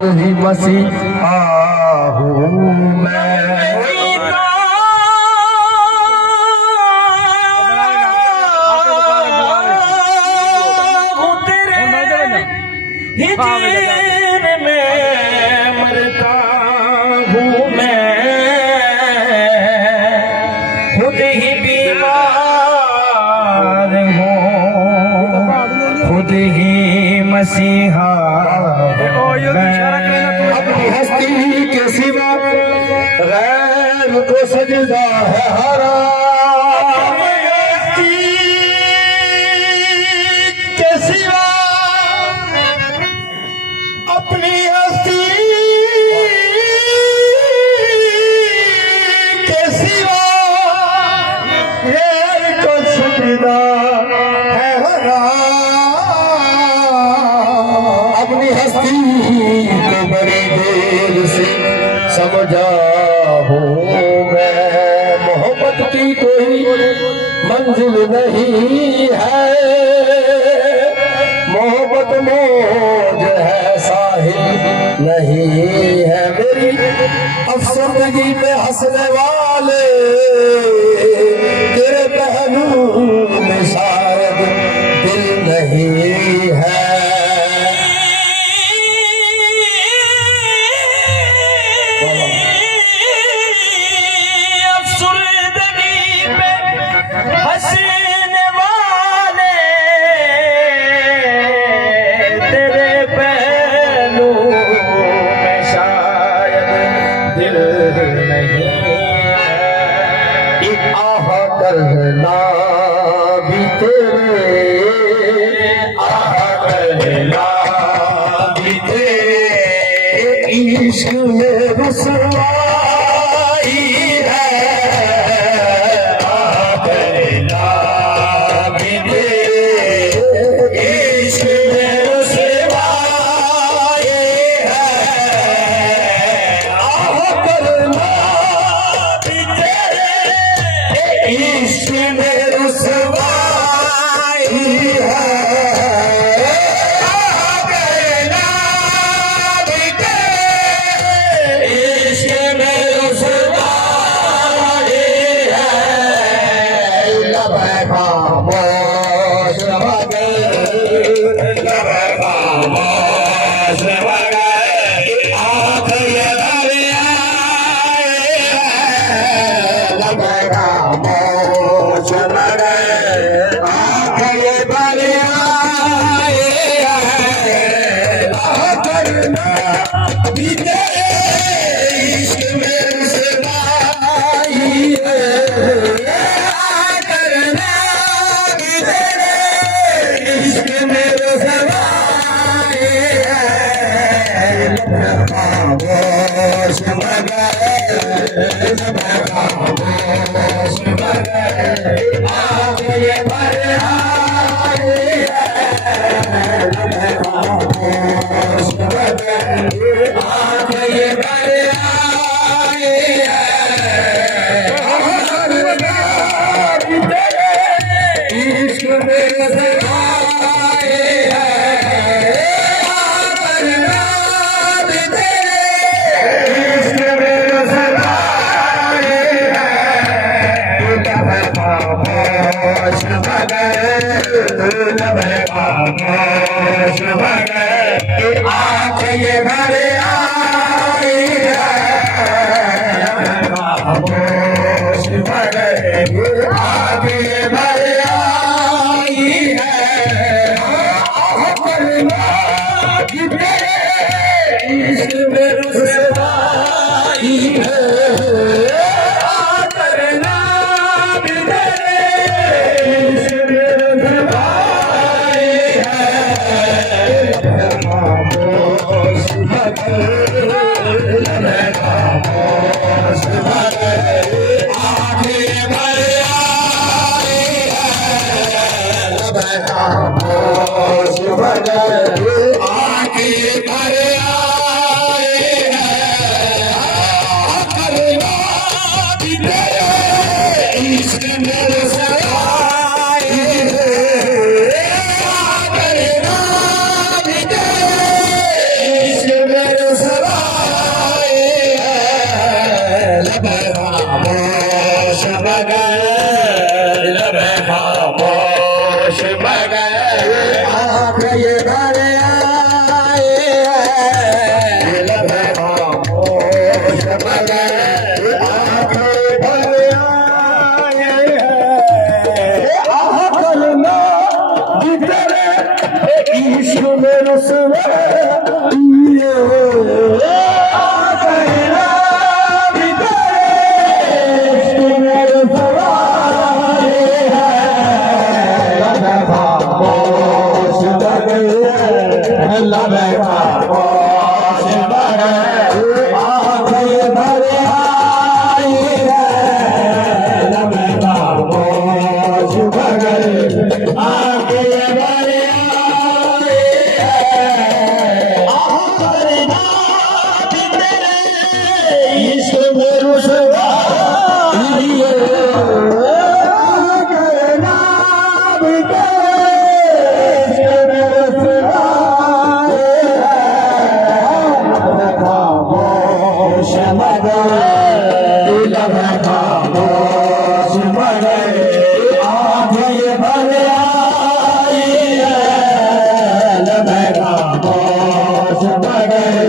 ही मसीहा हूँ मैं। हिजर में मरता हूँ मैं, खुद ही बीमार हूँ, खुद ही मसीहा अपनी हस्ती के सिवा गैर को सजदा है हराम। हस्ती के सिवा अपनी हस्ती के सिवा गैर को सजदा है हराम। अपनी हस्ती को बड़ी देर से समझा हूँ मैं, मोहब्बत की कोई मंजिल नहीं है, मोहब्बत मौज है साहिल नहीं है। मेरी अफसरदगी पे हंसने वाले तेरे पहलू में शायद दिल नहीं है। हंसने वाले तेरे पहलू में शायद दिल नहीं है। आह करना भी तेरे, आह करना भी तेरे इश्क में रुसवाई है। इश्क में रुसवाई है, इश्क में रुसवाई है। लबे खामोश मगर, लबे खामोश मगर आँख ये भरी आए हैं। लबे खामोश मगर आँख ये भरी आए हैं। आह करना भी तेरे इश्क में रुसवाई है, आह करना भी तेरे इश्क में रुसवाई है। खामोश मगर, खामोश मगर आँख ये भरी आए हैं। खामोश मगर आँख ये भरी आए हैं। इश्क में रुसवाई है, इश्क में रुसवाई है। खामोश मगर, खामोश मगर आँख ये भरी आई है। खामोश मगर आँख ये भरी आई है। आह करना भी तेरे इश्क में रुसवाई है, आह करना भी तेरे इश्क में रुसवाई है। खामोश मगर, खामोश मगर आँख ये भरी आई है। खामोश मगर आँख ये भरी आई है। शुभ करे